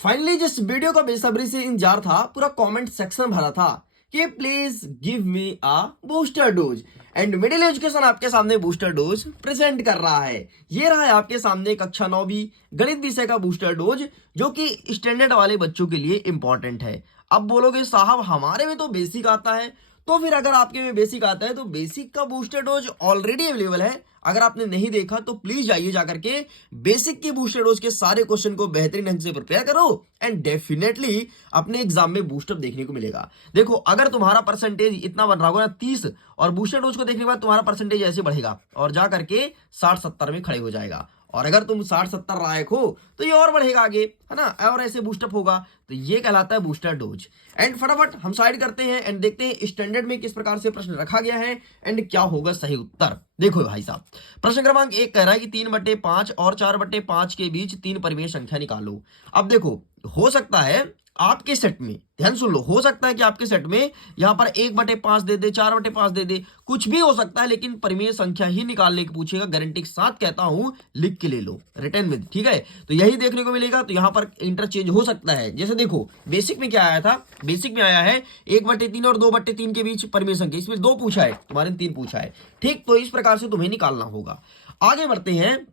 Finally जिस video का बेसब्री से इंतजार था, पूरा कमेंट सेक्शन भरा था कि please give me a booster dose. And middle education आपके सामने बूस्टर डोज प्रेजेंट कर रहा है। ये रहा है आपके सामने कक्षा 9वीं गणित विषय का बूस्टर डोज, जो कि स्टैंडर्ड वाले बच्चों के लिए इंपॉर्टेंट है। अब बोलोगे साहब हमारे में तो बेसिक आता है, तो फिर अगर आपके में बेसिक आता है तो बेसिक का बूस्टर डोज ऑलरेडी अवेलेबल है। अगर आपने नहीं देखा तो प्लीज जाइए जाकर के बेसिक के बूस्टर डोज के सारे क्वेश्चन को बेहतरीन ढंग से प्रिपेयर करो एंड डेफिनेटली अपने एग्जाम में बूस्टअप देखने को मिलेगा। देखो अगर तुम्हारा परसेंटेज इतना बन रहा होगा ना 30, और बूस्टर डोज को देखने के बाद तुम्हारा परसेंटेज ऐसे बढ़ेगा और जा करके 60-70 में खड़े हो जाएगा। और अगर तुम 60-70 लायक हो तो ये और बढ़ेगा आगे, है ना, और ऐसे बूस्टअप होगा। तो ये कहलाता है बूस्टर डोज। एंड फटाफट हम साइड करते हैं एंड देखते हैं स्टैंडर्ड में किस प्रकार से प्रश्न रखा गया है एंड क्या होगा सही उत्तर। देखो भाई साहब, प्रश्न क्रमांक 1 कह रहा है कि 3/5 और 4/5 के बीच 3 परिमेय संख्या निकालो। अब देखो, हो सकता है आपके सेट में, ध्यान सुन लो, हो सकता है कि आपके सेट में यहां पर 1/5 दे दे, 4/5 दे दे, कुछ भी हो सकता है, लेकिन परिमेय संख्या ही निकालने की पूछेगा। गारंटी के साथ कहता हूं, लिख के ले लो रिटर्न में, ठीक है। तो यही देखने को मिलेगा। तो यहां पर इंटरचेंज हो सकता है। जैसे देखो बेसिक में क्या आया था, बेसिक में आया है 1/3 और 2/3 के बीच परिमेय संख्या, इसमें 2 पूछा है, तुम्हारे 3 पूछा है, ठीक। तो इस प्रकार से तुम्हें निकालना होगा। आगे बढ़ते हैं।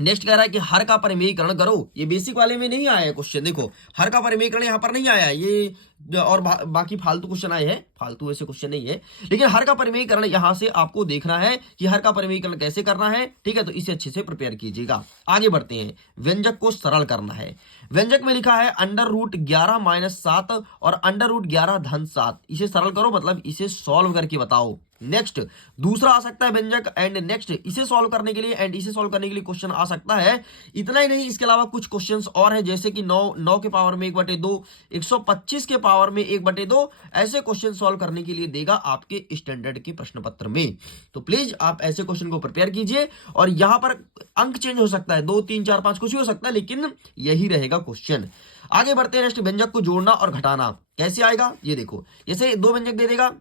नेक्स्ट कह रहा है कि हर का परिमेयीकरण करो। ये बेसिक वाले में नहीं आया है क्वेश्चन। देखो हर का परिमेयीकरण यहां पर नहीं आया है, ये और बाकी फालतू क्वेश्चन आए हैं, फालतू ऐसे क्वेश्चन नहीं है। लेकिन हर का परिमेयीकरण यहां से आपको देखना है कि हर का परिमेयीकरण कैसे करना है, ठीक है। तो इसे अच्छे से प्रिपेयर कीजिएगा। आगे बढ़ते हैं। व्यंजक को सरल करना है। व्यंजक में लिखा है √11 - 7 और √11-7। इसे सरल करो, मतलब इसे सॉल्व करके बताओ। नेक्स्ट दूसरा आ सकता है व्यंजक, एंड नेक्स्ट इसे सॉल्व करने के लिए क्वेश्चन आ सकता है। इतना ही नहीं, इसके अलावा कुछ क्वेश्चंस और हैं, जैसे कि 9 के पावर में 1/2, 125 के पावर में 1/2, ऐसे क्वेश्चन सॉल्व करने के लिए देगा आपके स्टैंडर्ड के प्रश्न पत्र में। तो प्लीज आप ऐसे क्वेश्चन को प्रिपेयर कीजिए। और यहां पर अंक चेंज हो सकता है, 2, 3, 4, 5 कुछ भी हो सकता है, लेकिन यही रहेगा क्वेश्चन। आगे बढ़ते हैं। नेक्स्ट, व्यंजक को जोड़ना और घटाना कैसे आएगा, ये देखो। जैसे 2 व्यंजक दे देगा,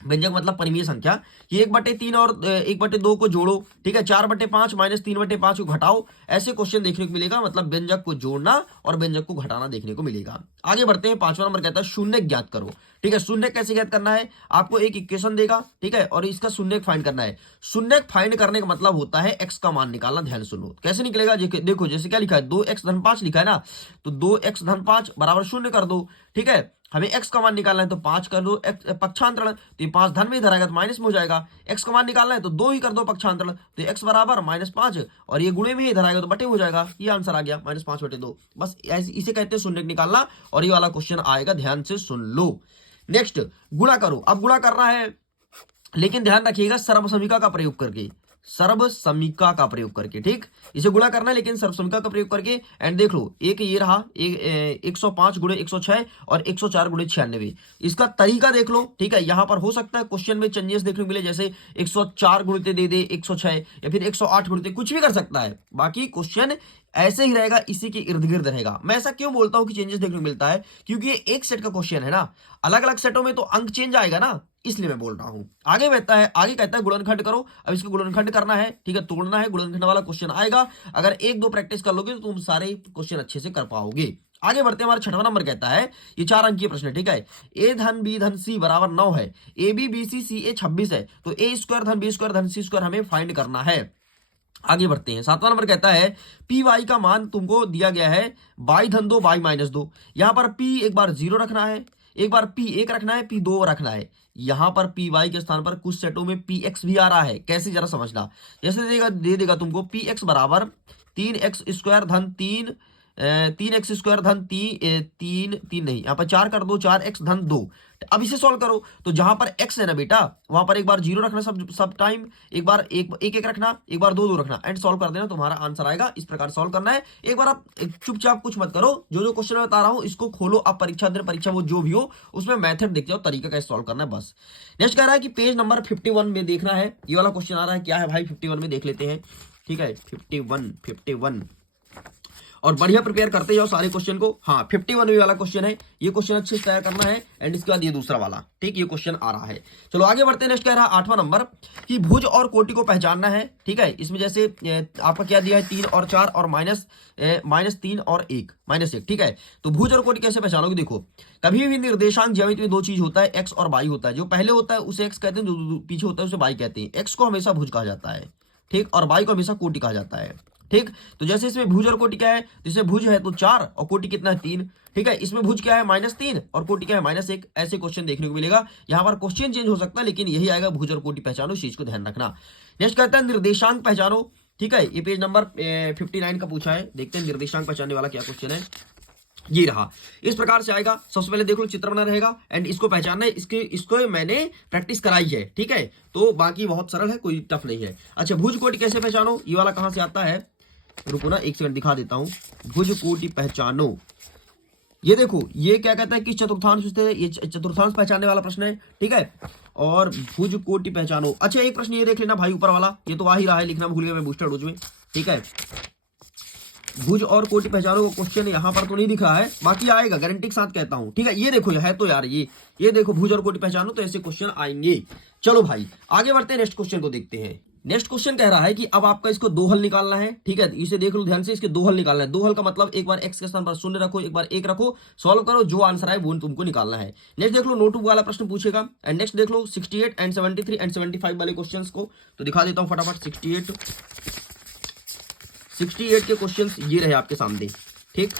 व्यंजक मतलब परिमेय संख्या, कि 1/3 और 1/2 को जोड़ो, ठीक है। 4/5 - 3/5 को घटाओ, ऐसे क्वेश्चन देखने को मिलेगा। मतलब व्यंजक को जोड़ना और व्यंजक को घटाना देखने को मिलेगा। आगे बढ़ते हैं। 5वां नंबर कहता है शून्य ज्ञात करो, ठीक है। शून्य कैसे ज्ञात करना है, आपको एक इक्वेशन देगा, ठीक है, और इसका शून्य फाइंड करना है। शून्य फाइंड करने का मतलब होता है एक्स का मान निकालना। ध्यान सुनो कैसे निकलेगा। देखो जैसे क्या लिखा है, 2x-5 लिखा है ना, तो 2x-5 बराबर 0 कर दो, ठीक है। हमें x का मान निकालना है तो 5 कर दो पक्षांतरण, तो ये 5 धन में इधर आएगा तो माइनस में हो जाएगा। x का मान निकालना है तो 2 ही कर दो पक्षांतरण, तो x बराबर -5, और ये गुणे में ही इधर आएगा तो बटे हो जाएगा। ये आंसर आ गया -5/2। बस इसे कहते हैं शून्य निकालना, और ये वाला क्वेश्चन आएगा, ध्यान से सुन लो। नेक्स्ट, गुणा करो। अब गुणा करना है, लेकिन ध्यान रखिएगा सर्वसमीका का प्रयोग करके, सर्वसमीका का प्रयोग करके, ठीक। इसे गुणा करना है लेकिन सर्वसमीका का प्रयोग करके। एंड देख लो, एक ये रहा 105 × 106 और 104 × 96। इसका तरीका देख लो, ठीक है। यहां पर हो सकता है क्वेश्चन में चेंजेस देखने को मिले, जैसे 104 गुणित दे दे 106, या फिर 108 गुणित, कुछ भी कर सकता है। बाकी क्वेश्चन ऐसे ही रहेगा, इसी के इर्द गिर्द रहेगा। मैं ऐसा क्यों बोलता हूं कि चेंजेस देखने को मिलता है, क्योंकि ये एक सेट का क्वेश्चन है ना, अलग अलग सेटों में तो अंक चेंज आएगा ना, इसलिए मैं बोल रहा हूं। आगे कहता है गुणनखंड करो। अब इसको गुणनखंड करना है, ठीक है, तोड़ना है। गुणनखंड वाला क्वेश्चन आएगा, अगर 1-2 प्रैक्टिस कर लोगे तो तुम सारे क्वेश्चन अच्छे से कर पाओगे। आगे बढ़ते हैं। हमारा 6वां नंबर कहता है, ये 4 अंकीय प्रश्न, ठीक है। a-b-c बराबर 9 है, ab-bc-ca 26 है, तो a² - b² - c² हमें फाइंड करना है। आगे बढ़ते हैं। 7वां नंबर कहता है पी वाई का मान तुमको दिया गया है y-2 y-2। यहां पर p एक बार 0 रखना है, एक बार p 1 रखना है, p 2 रखना है। यहां पर पी वाई के स्थान पर कुछ सेटों में पी एक्स भी आ रहा है, कैसे जरा समझना। जैसे दे देगा तुमको पी एक्स बराबर 3x² - 3 3x² - 3 नहीं, यहाँ पर 4 कर दो, 4x - 2। अब इसे सॉल्व करो, तो जहां पर x है ना बेटा, वहां पर एक बार 0 रखना सब टाइम, एक बार 1 रखना, एक बार 2 रखना, एंड सॉल्व कर देना, तुम्हारा आंसर आएगा। इस प्रकार सॉल्व करना है। एक बार आप चुपचाप कुछ मत करो, जो क्वेश्चन मैं बता रहा हूं इसको खोलो, आप परीक्षा दिन परीक्षा वो जो भी हो उसमें मेथड देख जाओ, तरीका कैसे सॉल्व करना है, बस। नेक्स्ट कह रहा है कि पेज नंबर 51 में देखना है। ये वाला क्वेश्चन आ रहा है, क्या है भाई 51 में, देख लेते हैं, ठीक है। 51 और बढ़िया प्रिपेयर करते जाओ सारे क्वेश्चन को। हाँ 51 वाला क्वेश्चन है, ये क्वेश्चन अच्छे से तैयार करना है। एंड इसके बाद ये दूसरा वाला, ठीक, ये क्वेश्चन आ रहा है। चलो आगे बढ़ते हैं। नेक्स्ट कह रहा है 8वां नंबर कि भुज और कोटि को पहचानना है, ठीक है। इसमें जैसे आपका क्या दिया है 3 और 4 और -3 और -1, ठीक है। तो भुज और कोटि कैसे पहचानोगे, देखो कभी भी निर्देशांक ज्यामिति में दो चीज होता है, एक्स और वाई होता है। जो पहले होता है उसे एक्स कहते हैं, जो पीछे होता है उसे वाई कहते हैं। एक्स को हमेशा भुज कहा जाता है, ठीक, और वाई को हमेशा कोटि कहा जाता है, ठीक। तो जैसे इसमें भुज और कोटि क्या है, जिसमें भुज है तो 4 और कोटि कितना है 3, ठीक है। इसमें भुज क्या है -3 और कोटि क्या है -1। ऐसे क्वेश्चन देखने को मिलेगा। यहाँ पर क्वेश्चन चेंज हो सकता है लेकिन यही आएगा, भुज और कोटि पहचानो, इस चीज को ध्यान रखना। नेक्स्ट कहता है निर्देशांक पहचानो, ठीक है। ये पेज नंबर 59 का पूछा है। देखते हैं निर्देशांक पहचानने वाला क्या क्वेश्चन है। ये रहा, इस प्रकार से आएगा। सबसे पहले देख लो चित्र बना रहेगा एंड इसको पहचानना है। इसको मैंने प्रैक्टिस कराई है, ठीक है। तो बाकी बहुत सरल है, कोई टफ नहीं है। अच्छा भुज कोटि कैसे पहचानो, ये वाला कहां से आता है, रुको ना एक सेकंड दिखा देता हूं। भुज कोटि पहचानो, ये देखो ये क्या कहता है कि चतुर्थांश पूछते हैं, ये चतुर्थांश पहचानने वाला प्रश्न है, ठीक है। और भुज कोटि पहचानो। अच्छा एक प्रश्न ये देख लेना भाई, ऊपर वाला ये तो आ ही रहा है, लिखना भूल गया मैं बूस्टर डोज में, ठीक है। भुज और कोटि पहचानो को क्वेश्चन यहाँ पर तो नहीं दिख रहा है, बाकी आएगा गारंटी के साथ कहता हूं, ठीक है। ये देखो है तो यार, ये देखो भुज और कोटि पहचानो, तो ऐसे क्वेश्चन आएंगे। चलो भाई आगे बढ़ते हैं, नेक्स्ट क्वेश्चन को देखते हैं। नेक्स्ट क्वेश्चन कह रहा है कि अब आपका इसको दो हल निकालना है, ठीक है। इसे देख लो ध्यान से, इसके दो हल निकालना है। दो हल का मतलब एक बार एक्स के स्थान पर 0 रखो, एक बार 1 रखो, सॉल्व करो, जो आंसर आए वो तुमको निकालना है। नेक्स्ट देख लो नोट बुक वाला प्रश्न पूछेगा। एंड नेक्स्ट देख लो 68 एंड 73 एंड 75 वाले क्वेश्चंस को तो दिखा देता हूं फटाफट। 68 के क्वेश्चंस ये रहे आपके सामने, ठीक।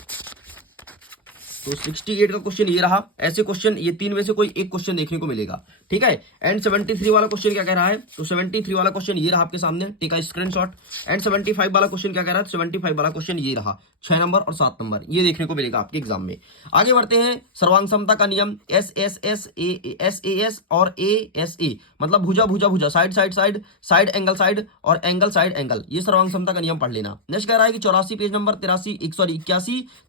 तो 68 का क्वेश्चन ये रहा। ऐसे क्वेश्चन ये तीन में से कोई एक क्वेश्चन देखने को मिलेगा, ठीक है। एंड 73 वाला क्वेश्चन क्या कह रहा है, तो 73 वाला क्वेश्चन ये रहा आपके सामने, ठीक है, स्क्रीनशॉट। एंड 75 वाला क्वेश्चन क्या कह रहा है, 75 वाला क्वेश्चन ये रहा, 6 नंबर और 7 नंबर, ये देखने को मिलेगा आपके एग्जाम में। आगे बढ़ते हैं। सर्वांग समता का नियम, SAS और ASA, मतलब भुजा भुजा भुजा, side side side, side angle side और एंगल साइड एंगल, ये सर्वांग समता का नियम पढ़ लेना। नेक्स्ट कह रहा है कि 84 पेज नंबर, 81,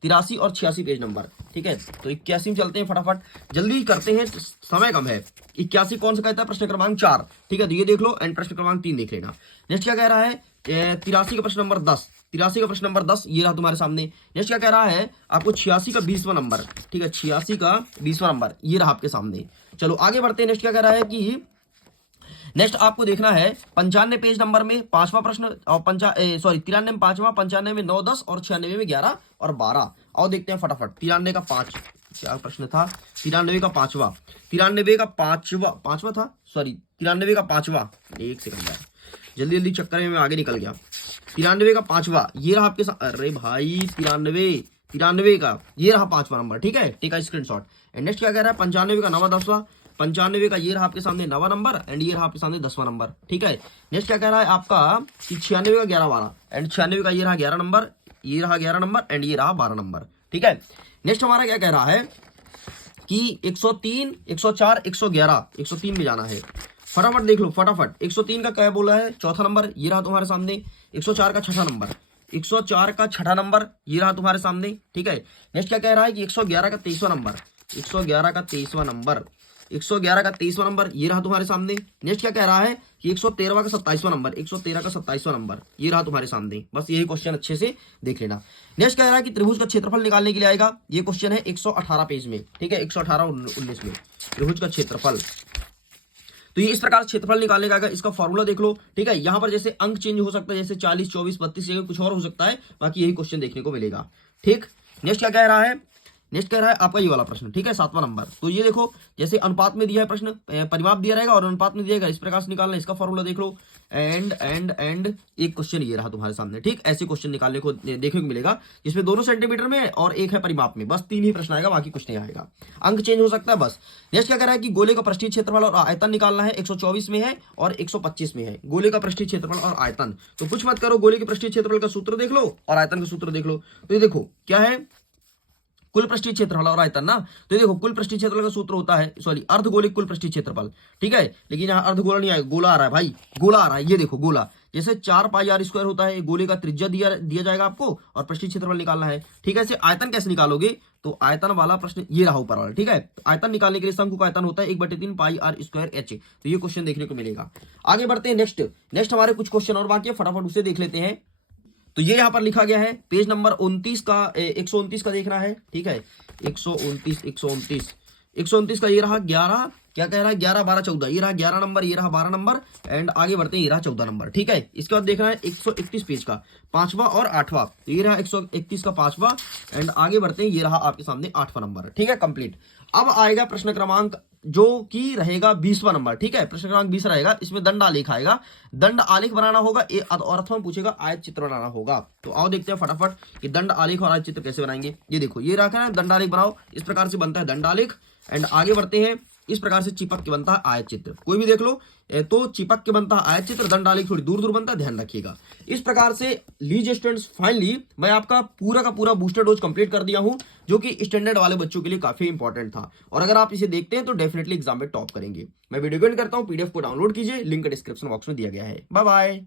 83 और 86 पेज नंबर, ठीक है। तो 81 में चलते हैं फटाफट, जल्दी करते हैं, समय कम है। 81 कौन सा कहता है, प्रश्न क्रमांक 4, ठीक है। तो ये देख लो एंड प्रश्न क्रमांक 3 देख लेना। नेक्स्ट क्या कह रहा है, 83 का प्रश्न नंबर 10, 83 का प्रश्न नंबर 10 ये रहा तुम्हारे सामने। नेक्स्ट क्या कह रहा है आपको, 86 का 20वां नंबर, ठीक है, 86 का 20वां नंबर ये रहा आपके सामने। चलो आगे बढ़ते हैं। नेक्स्ट क्या कह रहा है कि नेक्स्ट आपको देखना है 95 पेज नंबर में 5वां प्रश्न, और 93 में 5वां, 95 में 9, 10 और 96 में 11 और 12। और देखते हैं फटाफट। 93 का 5 क्या प्रश्न था, 93 का 5वां, 93 का 5वां था, सॉरी 93 का 5वां, एक सेकंड, जल्दी जल्दी चक्कर में मैं आगे निकल गया। 93 का 5वां ये रहा आपके साथ, अरे भाई 93 का ये रहा 5वां नंबर, ठीक है, ठीक है, स्क्रीनशॉट। एंड नेक्स्ट क्या कह रहा है, 95 का 9वां 10वां, 95 का ये रहा आपके सामने 9वां नंबर एंड ये रहा आपके सामने 10वां नंबर, ठीक है। नेक्स्ट क्या कह रहा है आपका कि 96 का 11 12 एंड 96 का ये रहा 11 नंबर, ये रहा 11 नंबर एंड ये रहा 12 नंबर, ठीक है। नेक्स्ट हमारा क्या कह रहा है कि 103, 104, 111, 103 में जाना है। फटाफट देख लो फटाफट। 103 का क्या बोला है, चौथा नंबर ये रहा तुम्हारे सामने। 104 का छठा नंबर, 104 का छठा नंबर ये रहा तुम्हारे सामने, ठीक है। नेक्स्ट क्या कह रहा है कि 111 का 23वां नंबर, 111 का 23वां नंबर, 111 का 23वां नंबर ये रहा तुम्हारे सामने। नेक्स्ट क्या कह रहा है कि 113 का 27वां नंबर, 113 का 27वां नंबर ये रहा तुम्हारे सामने। बस यही क्वेश्चन अच्छे से देख लेना। नेक्स्ट कह रहा है कि त्रिभुज का क्षेत्रफल निकालने के लिए आएगा, ये क्वेश्चन है 118 पेज में, ठीक है, 118 19 में त्रिभुज का क्षेत्रफल। तो ये इस प्रकार क्षेत्रफल निकालने का आएगा। इसका फॉर्मूला देख लो, ठीक है। यहाँ पर जैसे अंक चेंज हो सकता है, जैसे 40, 24, 32 कुछ और हो सकता है, बाकी यही क्वेश्चन देखने को मिलेगा, ठीक। नेक्स्ट क्या कह रहा है, नेक्स्ट कह रहा है आपका ये वाला प्रश्न, ठीक है, 7वां नंबर। तो ये देखो जैसे अनुपात में दिया है प्रश्न, परिमाप दिया रहेगा और अनुपात में दिएगा, इस प्रकार से निकालना है। इसका फॉर्मूला देख लो। एंड एक क्वेश्चन ये रहा तुम्हारे सामने, ठीक। ऐसे क्वेश्चन निकालने को देखने को मिलेगा जिसमें दोनों सेंटीमीटर में और एक है परिमाप में। बस 3 ही प्रश्न आएगा, बाकी कुछ नहीं आएगा, अंक चेंज हो सकता है बस। नेक्स्ट क्या कह रहा है कि गोले का पृष्ठीय क्षेत्रफल और आयतन निकालना है। 124 में है और 125 में है गोले का पृष्ठीय क्षेत्रफल और आयतन। तो कुछ मत करो, गोले के पृष्ठीय क्षेत्रफल का सूत्र देख लो और आयतन का सूत्र देख लो। तो ये देखो क्या है, कुल पृष्ठीय क्षेत्रफल और आयतन ना। तो ये देखो कुल पृष्ठीय क्षेत्रफल का सूत्र होता है, सॉरी अर्धगोलिक कुल पृष्ठीय क्षेत्रफल, ठीक है। लेकिन यहाँ अर्धगोला नहीं आएगा, गोला आ रहा है भाई, गोला आ रहा है। ये देखो गोला, जैसे 4πr² होता है, गोले का त्रिज्या दिया जाएगा आपको और पृष्ठीय क्षेत्रफल निकालना है, ठीक है। ऐसे आयतन कैसे निकालोगे, तो आयतन वाला प्रश्न ये रहा ऊपर वाला, ठीक है। तो आयतन निकालने के लिए शंकु का आयतन होता है 1/3πr²h। तो ये क्वेश्चन देखने को मिलेगा। आगे बढ़ते हैं। नेक्स्ट हमारे कुछ क्वेश्चन और बाकी है, फटाफट उसे देख लेते हैं। तो ये यहाँ पर लिखा गया है पेज नंबर 29 का 129 का देखना है, ठीक है। 129 का ये रहा 11, क्या कह रहा है 11 12 14, ये रहा 11 नंबर, ये रहा 12 नंबर एंड आगे बढ़ते हैं, ये रहा 14 नंबर, ठीक है। इसके बाद देखना है 131 पेज का 5वां और 8वां, तो ये रहा 131 का 5वां एंड आगे बढ़ते हैं, ये रहा आपके सामने 8वां नंबर, ठीक है, कंप्लीट। अब आएगा प्रश्न क्रमांक जो कि रहेगा 20वां नंबर, ठीक है। प्रश्न क्रमांक 20 रहेगा, इसमें दंड आलेख आएगा, दंड आलेख बनाना होगा और अथवा पूछेगा आयत चित्र बनाना होगा। तो आओ देखते हैं फटाफट कि दंड आलेख और आयत चित्र कैसे बनाएंगे। ये देखो, ये रखा है दंड आलेख बनाओ, इस प्रकार से बनता है दंड आलेख एंड आगे बढ़ते हैं, इस प्रकार से चिपक के बनता है आयत चित्र। कोई भी देख लो, तो चिपक के बनता है आयत चित्र, दंड आलेख थोड़ी दूर दूर बनता है, ध्यान रखिएगा। इस प्रकार से लीजिए स्टूडेंट्स, फाइनली मैं आपका पूरा का पूरा बूस्टर डोज कंप्लीट कर दिया हूं, जो कि स्टैंडर्ड वाले बच्चों के लिए काफी इंपॉर्टेंट था, और अगर आप इसे देखते हैं तो डेफिनेटली एग्जाम में टॉप करेंगे। मैं वीडियो को एंड करता हूं, पीडीएफ को डाउनलोड कीजिए, लिंक डिस्क्रिप्शन बॉक्स में दिया गया है। Bye bye.